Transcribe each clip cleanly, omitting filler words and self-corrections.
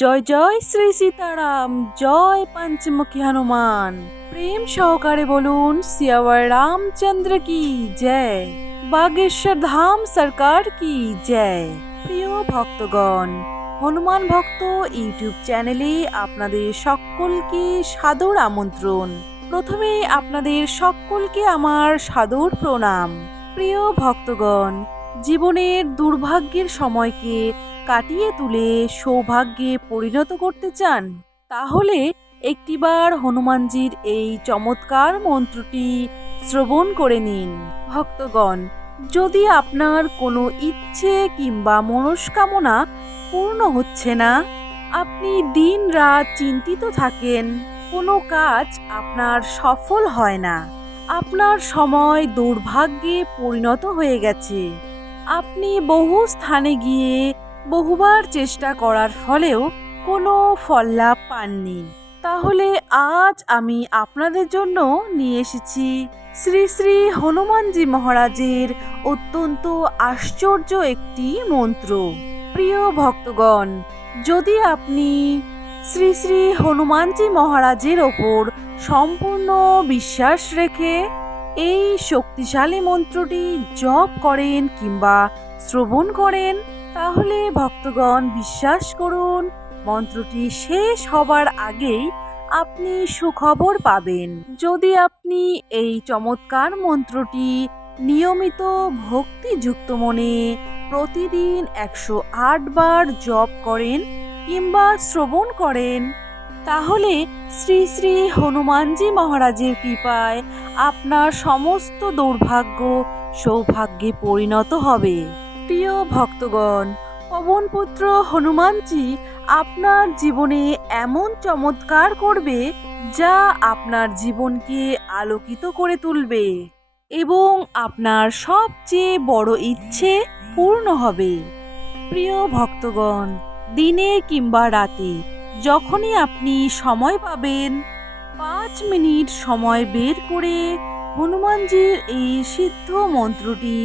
জয় জয় শ্রী সীতারাম, জয় পঞ্চমুখী হনুমান। প্রেম সহকারে বলুন সিয়াवर রামচন্দ্র কি জয়, বাগেশ্বর ধাম সরকার কি জয়। প্রিয় ভক্তগণ, হনুমান ভক্ত ইউটিউব চ্যানেলে আপনাদের সকলকে সাদর আমন্ত্রণ। প্রথমে আপনাদের সকলকে আমার সাদর প্রণাম। প্রিয় ভক্তগণ, জীবনের দুর্ভাগ্যের সময়কে কাটিয়ে তুলে সৌভাগ্যে পরিণত করতে চান? তাহলে একটিবার হনুমানজির এই চমৎকার মন্ত্রটি শ্রবণ করে নিন। ভক্তগণ, যদি আপনার কোনো ইচ্ছে কিংবা মনস্কামনা পূর্ণ হচ্ছে না, আপনি দিন রাত চিন্তিত থাকেন, কোনো কাজ আপনার সফল হয় না, আপনার সময় দুর্ভাগ্যে পরিণত হয়ে গেছে, আপনি বহু স্থানে গিয়ে বহুবার চেষ্টা করার ফলেও কোনো ফল লাভ পাননি, তাহলে আজ আমি আপনাদের জন্য নিয়ে এসেছি শ্রী শ্রী হনুমানজি মহারাজের অত্যন্ত আশ্চর্য একটি মন্ত্র। প্রিয় ভক্তগণ, যদি আপনি শ্রী শ্রী হনুমানজি মহারাজের ওপর সম্পূর্ণ বিশ্বাস রেখে এই শক্তিশালী মন্ত্রটি জপ করেন কিংবা শ্রবণ করেন, তাহলে ভক্তগণ বিশ্বাস করুন, মন্ত্রটি শেষ হবার আগেই আপনি সুখবর পাবেন। যদি আপনি এই চমৎকার মন্ত্রটি নিয়মিত ভক্তিযুক্ত মনে প্রতিদিন 108 বার জপ করেন কিংবা শ্রবণ করেন, তাহলে শ্রী শ্রী হনুমানজি মহারাজের কৃপায় আপনার সমস্ত দুর্ভাগ্য সৌভাগ্যে পরিণত হবে। প্রিয় ভক্তগণ, পবনপুত্র হনুমানজি আপনার জীবনে এমন চমৎকার করবে যা আপনার জীবনকে আলোকিত করে তুলবে এবং আপনার সবচেয়ে বড় ইচ্ছে পূর্ণ হবে। প্রিয় ভক্তগণ, দিনে কিংবা রাতে যখনই আপনি সময় পাবেন, 5 মিনিট সময় বের করে হনুমানজির এই সিদ্ধ মন্ত্রটি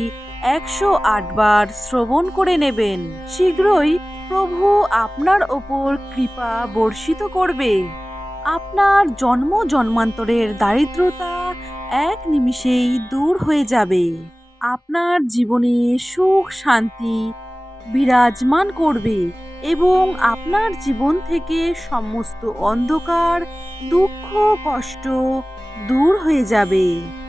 108 বার শ্রবণ করে নেবেন। শীঘ্রই প্রভু আপনার ওপর কৃপা বর্ষিত করবে। আপনার জন্ম জন্মান্তরের দারিদ্রতা এক নিমিষেই দূর হয়ে যাবে। আপনার জীবনে সুখ শান্তি বিরাজমান করবে এবং আপনার জীবন থেকে সমস্ত অন্ধকার দুঃখ কষ্ট দূর হয়ে যাবে।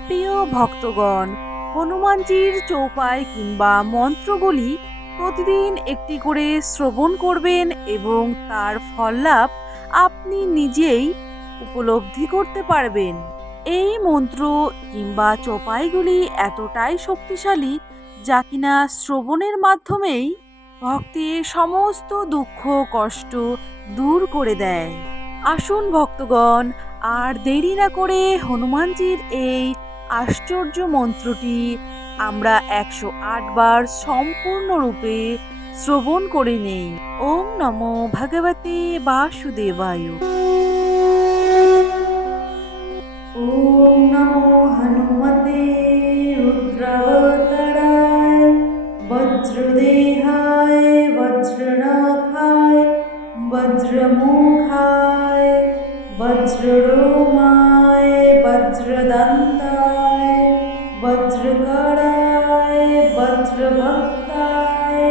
প্রিয় ভক্তগণ, হনুমানজির চৌপাই কিংবা মন্ত্রগুলি প্রতিদিন একটি করে শ্রবণ করবেন এবং তার ফল লাভ আপনি নিজেই উপলব্ধি করতে পারবেন। এই মন্ত্র কিংবা চৌপাইগুলি এতটাই শক্তিশালী যা কিনা শ্রবণের মাধ্যমেই ভক্তের সমস্ত দুঃখ কষ্ট দূর করে দেয়। আসুন ভক্তগণ, আর দেরি না করে হনুমানজির এই আশ্চর্য মন্ত্রটি আমরা 108 বার সম্পূর্ণরূপে শ্রবণ করে নেই। ওম নমো ভগবতে বাসুদেবায়। ওম নমো হনুমতে রুদ্রাবতারায় বজ্রদেহায় বজ্রনখায় বজ্রমুখায় বজ্ররোমায় বজ্রদন্তায় বজ্রকরায় বজ্রভক্তায়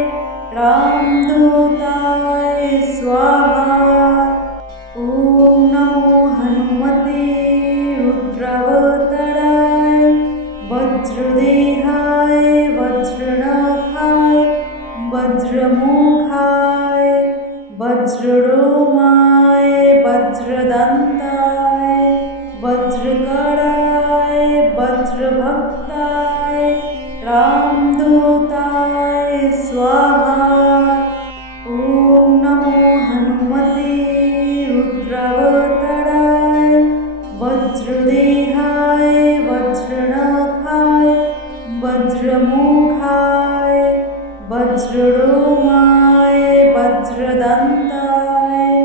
রামদূতায় স্বাহা। ওম নমো হনুমতে রুদ্রাবতারায় বজ্রদেহায় বজ্রনখায় বজ্রমুখায় বজ্ররোমায় বজ্রদন্তায় বজ্রকরায় বজ্রভক্তায় রামদূতায় স্বাহা। ওম নমো হনুমতে রুদ্রাবতারায় বজ্রদেহায় বজ্রনখায় বজ্রমুখায় বজ্ররোমায় বজ্রদন্তায়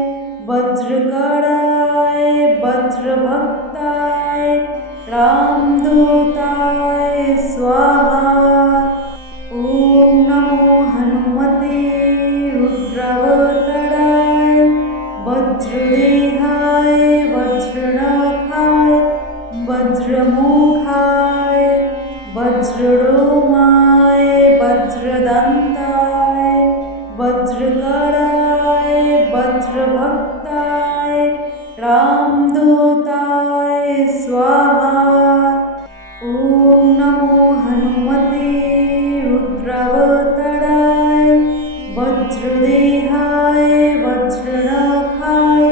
বজ্রকরায় বজ্রভক্তায় রামদূতায় স্বাহা। ওম নমো হনুমতে রুদ্রাবতারায় वज्रदेहाय वज्रनखाय वज्रमुखाय वज्ररोमाय वज्रदन्ताय वज्रकराय वज्रभक्ताय रामदूताय स्वाहा। ॐ नमो हनुमते रुद्रावताराय वज्रदेहाय वज्रनखाय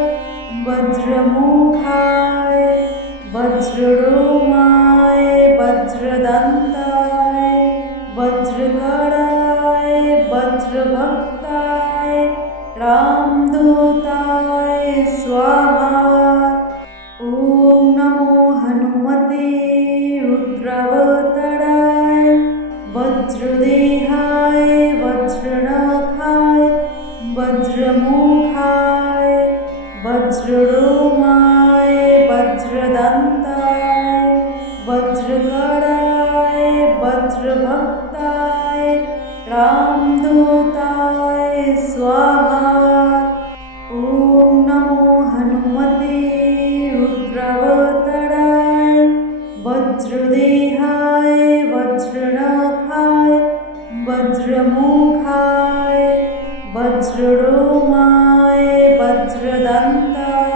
वज्रमुखाय वज्ररोमाय वज्रदन्ताय वज्रकराय वज्रभक्ताय रामदूताय स्वाहा। ॐ नमो हनुमते रुद्रावताराय वज्रदेहाय वज्रनखाय वज्रमुखाय वज्ररोमाय वज्रदन्ताय वज्रकराय वज्रभक्ताय रामदूताय स्वाहा। ॐ नमो हनुमते रुद्रावताराय वज्रदेहाय वज्रनखाय वज्रमुखाय वज्ररोमाय वज्रदन्ताय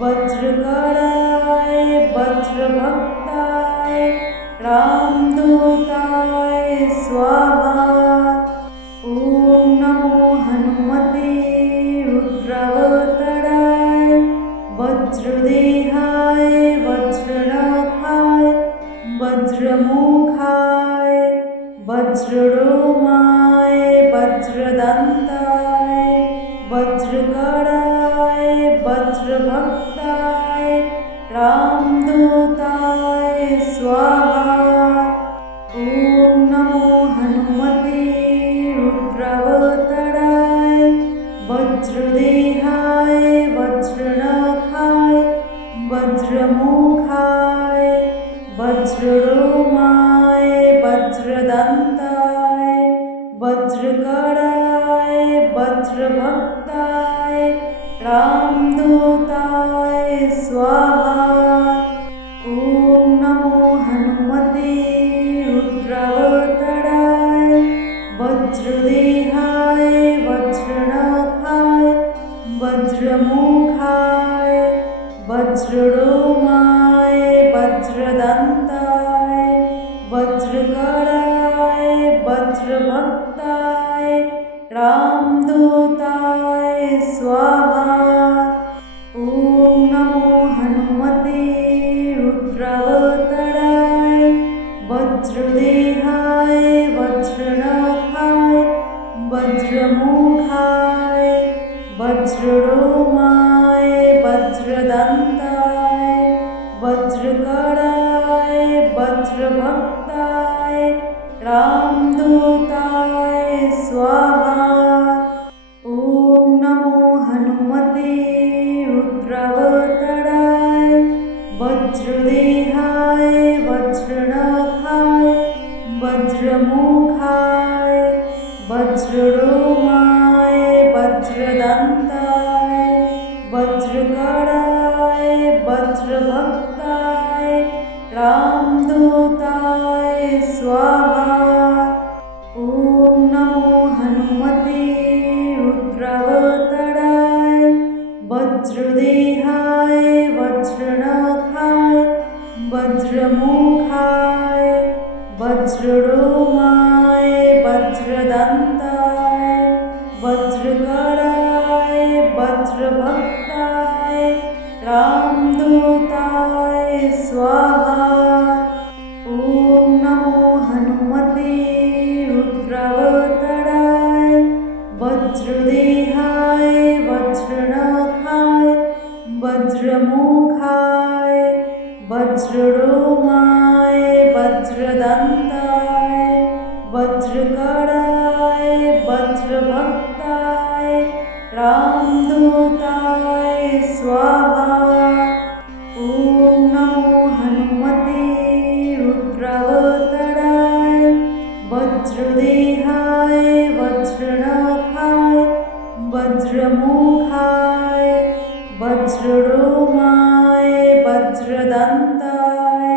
वज्रकराय वज्रभक्ताय रामदूताय स्वाहा। ॐ नमो हनुमते रुद्रावताराय वज्रदेहाय वज्रनखाय वज्रमुखाय वज्ररोमाय वज्रदन्ताय वज्रकराय वज्रभक्ताय रामदूताय स्वाहा। ॐ नमो हनुमते रुद्रावताराय वज्रदेहाय वज्रनखाय वज्रमुखाय वज्ररोमाय वज्रदन्ताय वज्रकराय वज्रभक्ताय रामदूताय स्वाहा। ॐ नमो हनुमते रुद्रावताराय वज्रदेहाय वज्रनखाय वज्रमुखाय वज्ररोमाय वज्रदन्ताय वज्रकराय वज्रभक्ताय रामदूताय स्वाहा। ॐ नमो हनुमते रुद्रावताराय वज्रदेहाय वज्रनखाय वज्रमुखाय वज्ररोमाय वज्रदन्ताय वज्रकराय वज्रभक्ताय रामदूताय स्वाहा। ॐ नमो हनुमते रुद्रावताराय वज्रदेहाय वज्रनखाय वज्रमुखाय वज्ररोमाय वज्रदन्ताय वज्रकराय वज्रभक्ताय रामदूताय स्वाहा। ॐ नमो हनुमते रुद्रावताराय वज्रदेहाय वज्रनखाय वज्रमुखाय वज्ररोमाय वज्रदन्ताय वज्रकराय वज्रभक्ताय रामदूताय स्वाहा। ॐ नमो हनुमते रुद्रावताराय वज्रदेहाय वज्रनखाय वज्रमुखाय वज्ररोमाय वज्रदन्ताय वज्रकराय वज्रभक्ताय रामदूताय स्वाहा। ॐ नमो हनुमते रुद्रावताराय वज्रदेहाय वज्रनखाय वज्रमुखाय वज्ररोमाय वज्रदन्ताय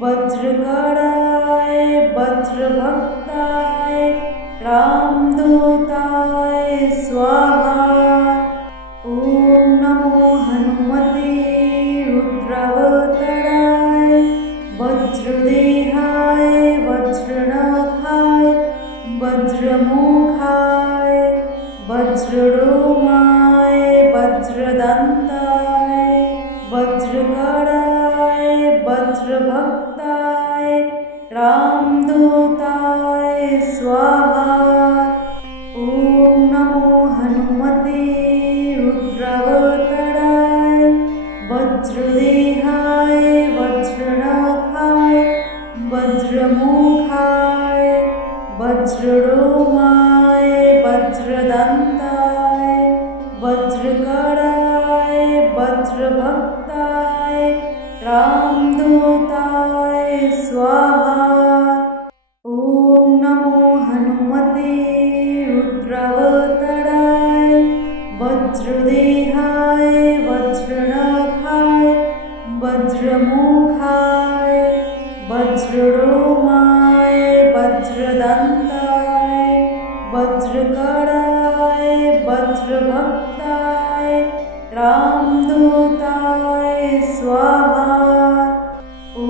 वज्रकराय वज्रभक्ताय रामदूताय स्वाहा। ॐ नमो हनुमते रुद्रावताराय वज्रदेहाय वज्रनखाय वज्रमुखाय वज्ररोमाय वज्रदन्ताय वज्रकराय वज्रभक्ताय रामदूताय स्वाहा। ॐ नमो हनुमते रुद्रावताराय वज्रदेहाय वज्रनखाय वज्रमुखाय वज्ररोमाय वज्रदन्ताय वज्रकराय वज्रभक्ताय रामदूताय स्वाहा। ॐ नमो हनुमते रुद्रावताराय वज्रदेहाय वज्रनखाय वज्रमुखाय वज्ररोमाय वज्रदन्ताय वज्रकराय वज्रभक्ताय रामदूताय स्वाहा। ॐ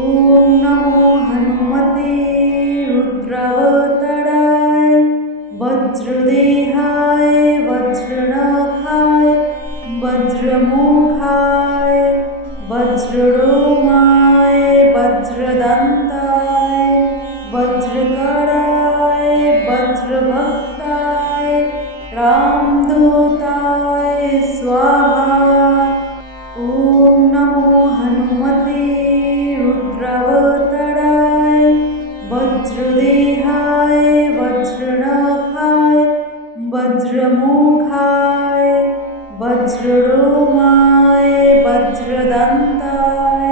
नमो हनुमते रुद्रावताराय वज्रदेहाय वज्रनखाय वज्रमुखाय वज्ररोमाय वज्रदन्ताय वज्रकराय वज्रभक्ताय रामदूताय स्वाहा। ॐ नमो हनुमते रुद्रावताराय वज्रदेहाय वज्रनखाय वज्रमुखाय वज्ररोमाय वज्रदन्ताय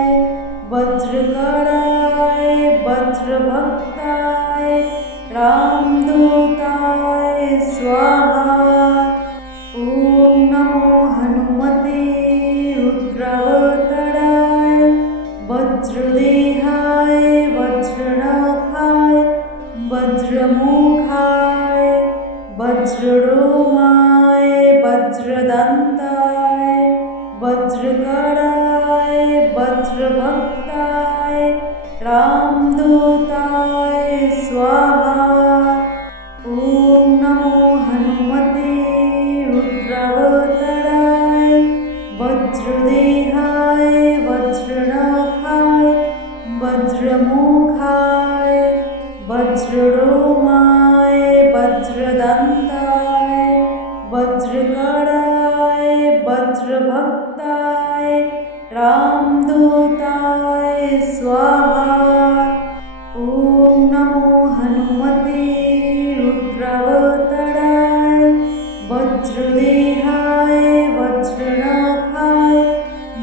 वज्रकराय वज्रभक्ताय रामदूताय स्वाहा। ॐ नमो हनुमते रुद्रावताराय वज्रदेहाय वज्रनखाय वज्रमुखाय वज्ररोमाय वज्रदन्ताय वज्रकराय वज्रभक्ताय रामदूताय स्वाहा। ॐ नमो हनुमते रुद्रावताराय वज्रदेहाय वज्रनखाय वज्रमुखाय वज्ररोमाय वज्रदन्ताय वज्रकराय वज्रभक्ताय रामदूताय स्वाहा। ॐ नमो हनुमते रुद्रावताराय वज्रदेहाय वज्रनखाय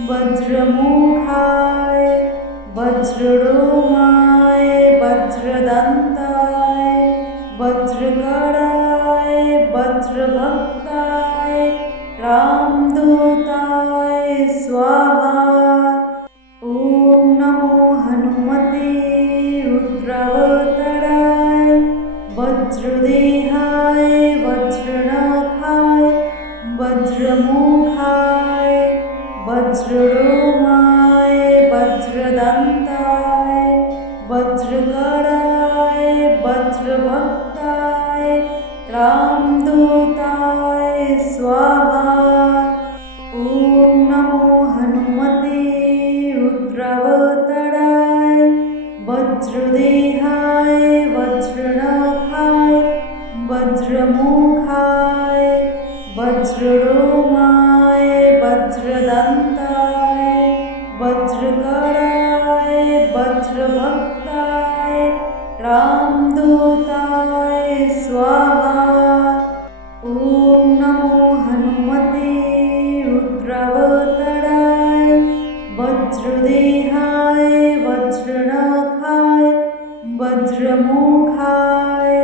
वज्रमुखाय वज्ररोमाय वज्रदन्ताय वज्रकराय वज्रभक्ताय रामदूताय स्वाहा। ॐ नमो हनुमते रुद्रावताराय वज्रदेहाय वज्रनखाय वज्रमुखाय वज्ररोमाय वज्रदन्ताय वज्रकराय वज्रभक्ताय रामदूताय स्वाहा। ॐ नमो हनुमते रुद्रावताराय वज्रदेहाय वज्रनखाय वज्रमुखाय वज्ररोमाय वज्रदन्ताय वज्रकराय वज्रभक्ताय रामदूताय स्वाहा। ॐ नमो हनुमते रुद्रावताराय वज्रदेहाय वज्रनखाय वज्रमुखाय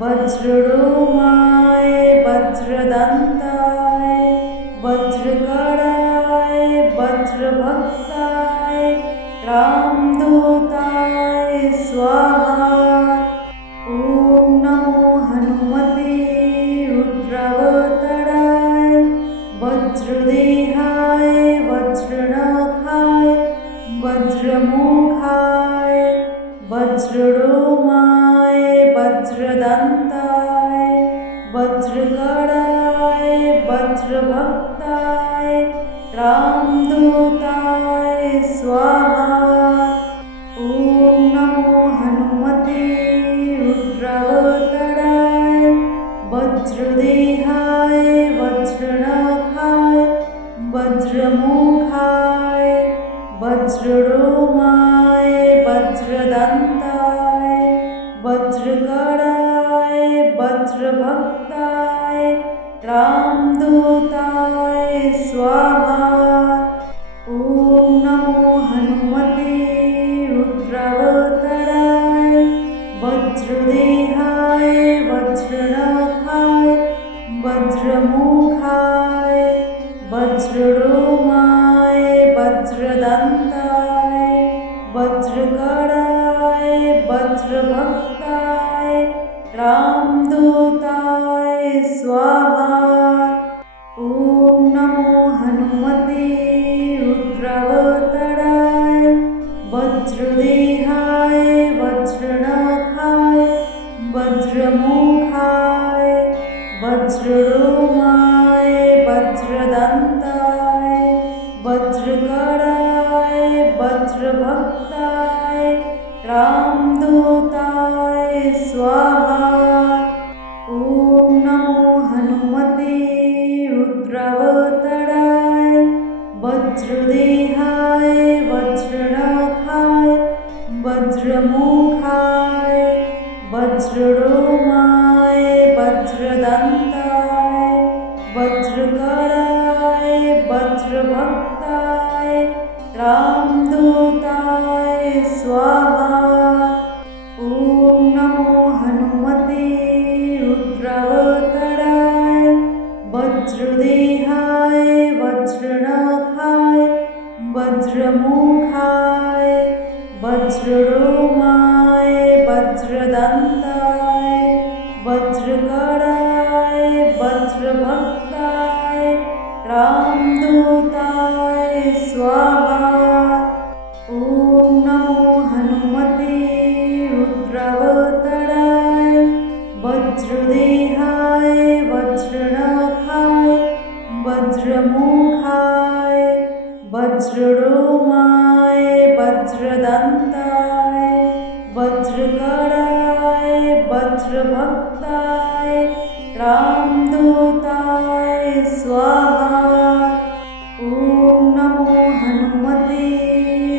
वज्ररोमाय वज्रदन्ताय वज्रकराय वज्रभक्ताय रामदूताय स्वाहा। ॐ नमो हनुमते रुद्रावताराय वज्रदेहाय वज्रनखाय वज्रमुखाय वज्ररोमाय वज्रदन्ताय वज्रकराय वज्रभक्ताय रामदूताय स्वाहा। ॐ नमो हनुमते रुद्रावताराय वज्रदेहाय वज्रनखाय वज्रमुखाय वज्ररोमाय वज्रदन्ताय वज्रकराय वज्रभक्ताय रामदूताय स्वाहा। ॐ नमो हनुमते रुद्रावताराय वज्रदेहाय वज्रनखाय वज्रमुखाय वज्ररोमाय वज्रदन्ताय वज्रकराय वज्रभक्ताय रामदूताय स्वाहा। ॐ नमो हनुमते रुद्रावताराय वज्रदेहाय वज्रनखाय वज्रमुखाय वज्ररोमाय वज्रदन्ताय वज्रकराय वज्रभक्ताय रामदूताय स्वाहा। ॐ नमो हनुमते रुद्रावताराय वज्रदेहाय वज्रनखाय वज्रमुखाय वज्ररोमाय वज्रदन्ताय वज्रकराय वज्रभक्ताय रामदूताय स्वाहा। ॐ नमो हनुमते रुद्रावताराय वज्रदेहाय वज्रनखाय वज्रमुखाय वज्ररोमाय वज्रदन्ताय वज्रकराय वज्रभक्ताय रामदूताय स्वाहा। ॐ नमो हनुमते रुद्रावताराय वज्रदेहाय वज्रनखाय वज्रमुखाय वज्ररोमाय वज्रदन्ताय वज्रकराय वज्रभक्ताय रामदूताय स्वाहा। ॐ नमो हनुमते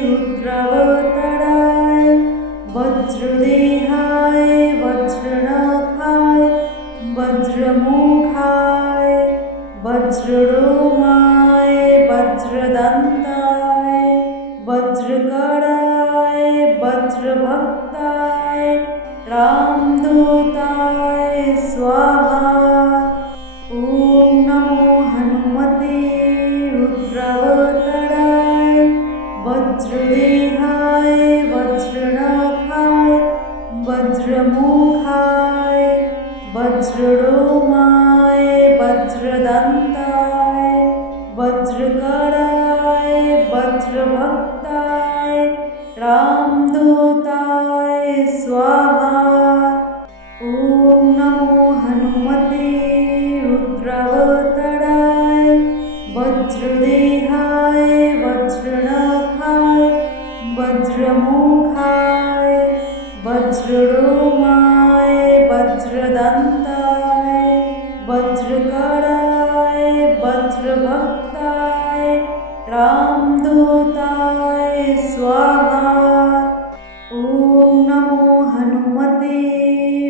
रुद्रावताराय वज्रदेहाय वज्रनखाय वज्रमुखाय वज्ररोमाय वज्रदन्ताय वज्रकराय वज्रभक्ताय रामदूताय स्वाहा। ॐ नमो हनुमते रुद्रावताराय वज्रदेहाय वज्रनखाय वज्रमुखाय वज्ररोमाय वज्रदन्ताय वज्रकराय वज्रभक्ताय रामदूताय स्वाहा। ॐ नमो हनुमते रुद्रावताराय वज्रदेहाय वज्रनखाय वज्रमुखाय वज्ररोमाय वज्रदन्ताय वज्रकराय वज्रभक्ताय रामदूताय स्वाहा। ॐ नमो हनुमते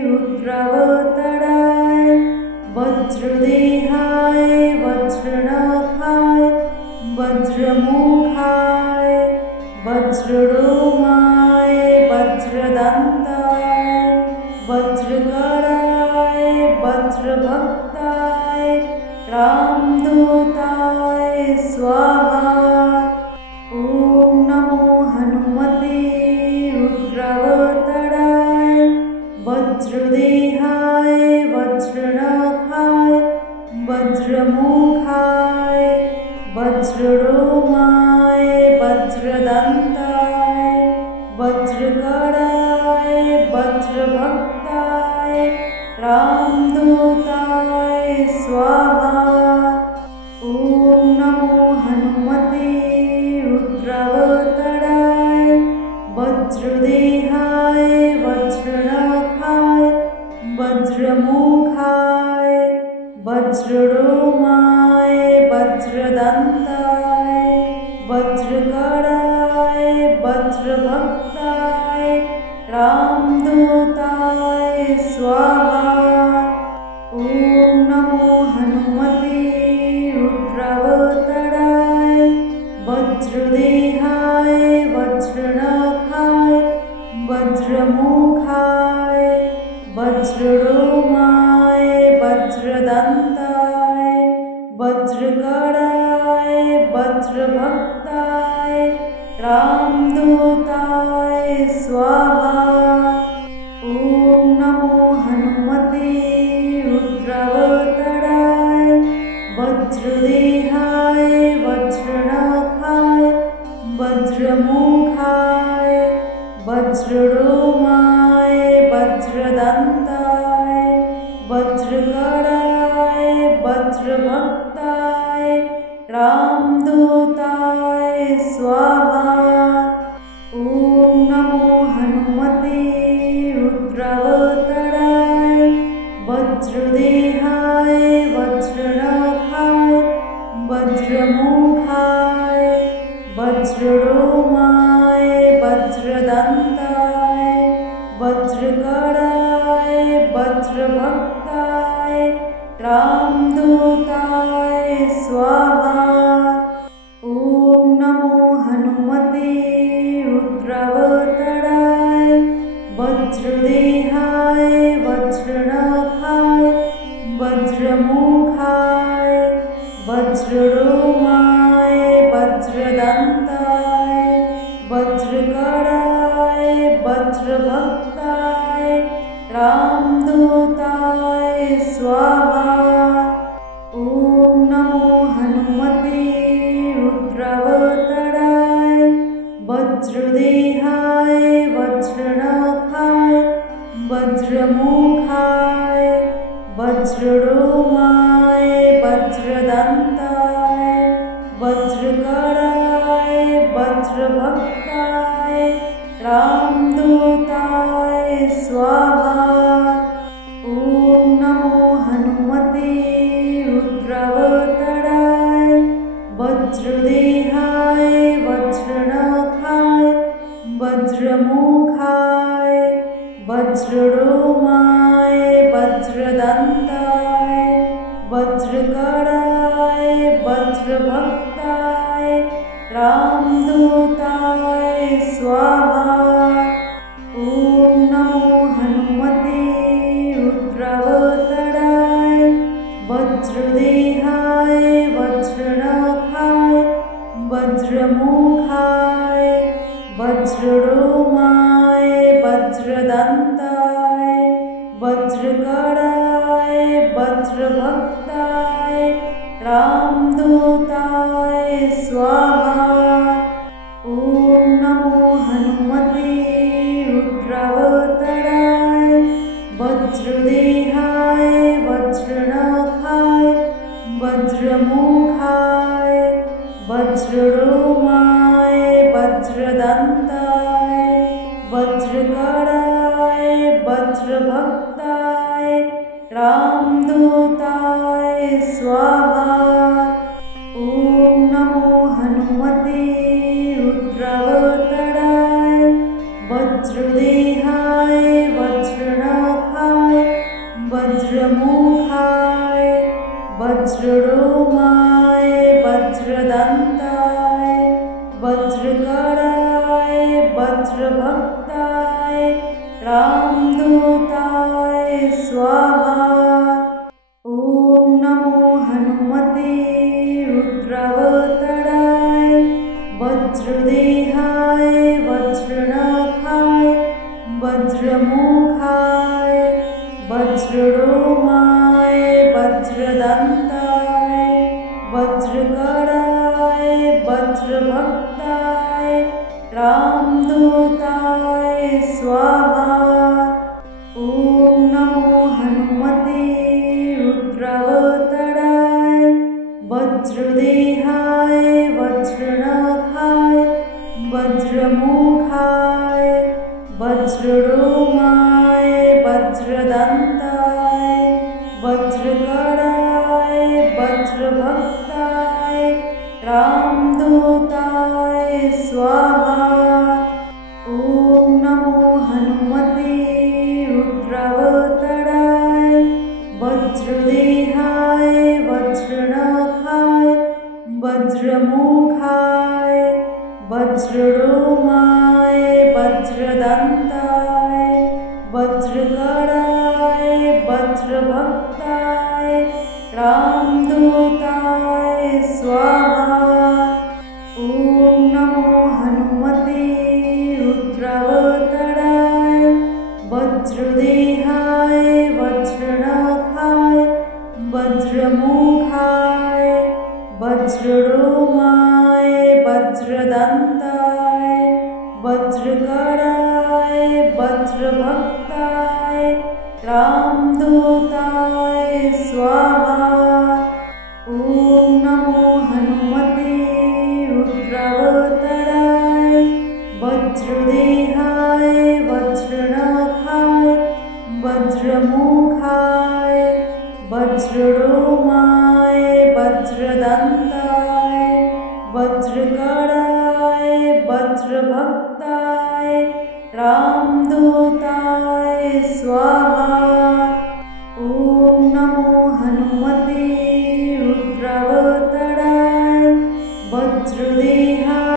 रुद्रावताराय वज्रदेहाय वज्रनखाय वज्रमुखाय वज्ररोमाय वज्रदन्ताय वज्रकराय वज्रभक्ताय रामदूताय स्वाहा। ॐ वज्रमुखाय वज्ररोमाय वज्रदन्ताय वज्रकराय वज्रभक्ताय रामदूताय स्वाहा। ॐ नमो हनुमते रुद्रावताराय वज्रदेहाय वज्रनखाय वज्रमुखाय वज्ररोमाय वज्रदन्ताय वज्रकराय वज्रभक्ताय रामदूताय स्वाहा। ॐ नमो हनुमते रुद्रावताराय वज्रदेहाय वज्रनखाय वज्रमुखाय वज्ररोमाय वज्रदन्ताय वज्रकराय वज्रभक्ताय रामदूताय स्वाहा। ॐ नमो हनुमते रुद्रावताराय वज्रदेहाय वज्रनखाय वज्रमुखाय वज्ररोमाय वज्रदन्ताय वज्रकराय वज्रभक्ताय रामदूताय स्वाहा। ॐ नमो हनुमते रुद्रावताराय वज्रदेहाय वज्रनखाय वज्रमुखाय वज्ररोमाय वज्रदन्ताय वज्रकराय वज्रभक्ताय रामदूताय स्वाहा। ॐ नमो हनुमते रुद्रावताराय वज्रदेहाय वज्रनखाय वज्रमुखाय वज्ररोमाय वज्रदन्ताय वज्रकराय वज्रभक्ताय रामदूताय स्वाहा। ॐ नमो हनुमते रुद्रावताराय वज्रदेहाय वज्रनखाय वज्रमुखाय वज्ररोमाय वज्रदन्ताय वज्रकराय वज्रभक्ताय रामदूताय स्वाहा। ॐ नमो हनुमते रुद्रावताराय वज्रदेहाय वज्रनखाय वज्रमुखाय वज्ररोमाय वज्रदन्ताय वज्रकराय वज्रभक्ताय रामदूताय स्वाहा। ॐ नमो हनुमते रुद्रावताराय वज्रदेहाय वज्रनखाय वज्रमुखाय वज्ररोमाय वज्रदन्ताय वज्रकराय वज्रभक्ताय रामदूताय स्वाहा। ॐ नमो हनुमते रुद्रावताराय वज्रदेहाय वज्रनखाय वज्रमुखाय वज्ररोमाय वज्रदन्ताय वज्रकराय वज्रभक्ताय रामदूताय स्वाहा। ॐ नमो हनुमते रुद्रावताराय वज्रदेहाय वज्रनखाय वज्रमुखाय वज्ररोमाय वज्रदन्ताय वज्रकराय वज्रभक्ताय रामदूताय स्वाहा। ॐ नमो हनुमते रुद्रावताराय वज्रदेहाय वज्रनखाय वज्रमुखाय वज्ररोमाय वज्रदन्ताय वज्रकराय वज्रभक्ताय रामदूताय स्वाहा। ॐ नमो हनुमते रुद्रावताराय वज्रदेहाय वज्रनखाय वज्रमुखाय वज्ररोमाय वज्रदन्ताय वज्रकराय वज्रभक्ताय रामदूताय स्वाहा। ॐ नमो हनुमते रुद्रावताराय वज्रदेहाय वज्रनखाय वज्रमुखाय वज्ररोमाय वज्रदन्ताय वज्रकराय वज्रभक्ताय रामदूताय स्वाहा। ॐ नमो हनुमते रुद्रावताराय वज्रदेहाय वज्रनखाय वज्रमुखाय वज्ररोमाय वज्रदन्ताय वज्रकराय वज्रभक्ताय रामदूताय स्वाहा। ॐ नमो हनुमते रुद्रावताराय वज्रदेहाय वज्रनखाय वज्रमुखाय वज्ररोमाय वज्रदन्ताय वज्रकराय वज्रभक्ताय रामदूताय स्वाहा।